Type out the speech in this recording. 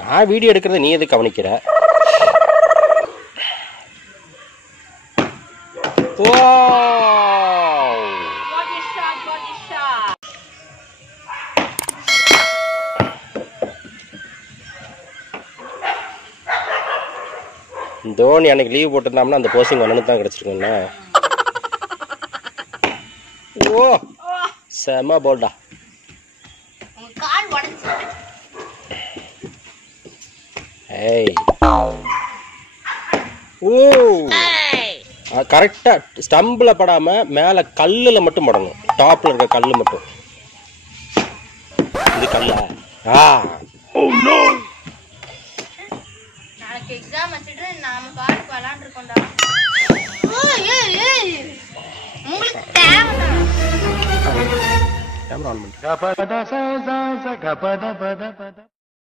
நான் வீடியோ எடுக்கிறத நீ எது கவனிக்கிற? தோனி அன்னைக்கு லீவ் போட்டிருந்தாம்னா அந்த போஸ்டிங் ஒன்னு தான் கிடைச்சிருக்குண்ணா. ஓ செம போல்டா. ஏய் ஓ கரெக்டா ஸ்டம்பில் படாம மேல கல்லுல மட்டும் படணும். டாப்ல இருக்க கல்லு மட்டும். இது கல்லா? நாளைக்கு எக்ஸாம் வச்சிட்டு நாம கால் விளையாண்டு இருக்கோம்டா. உங்களுக்கு தேவைதான். கேமரா ஆன் பண்ணு.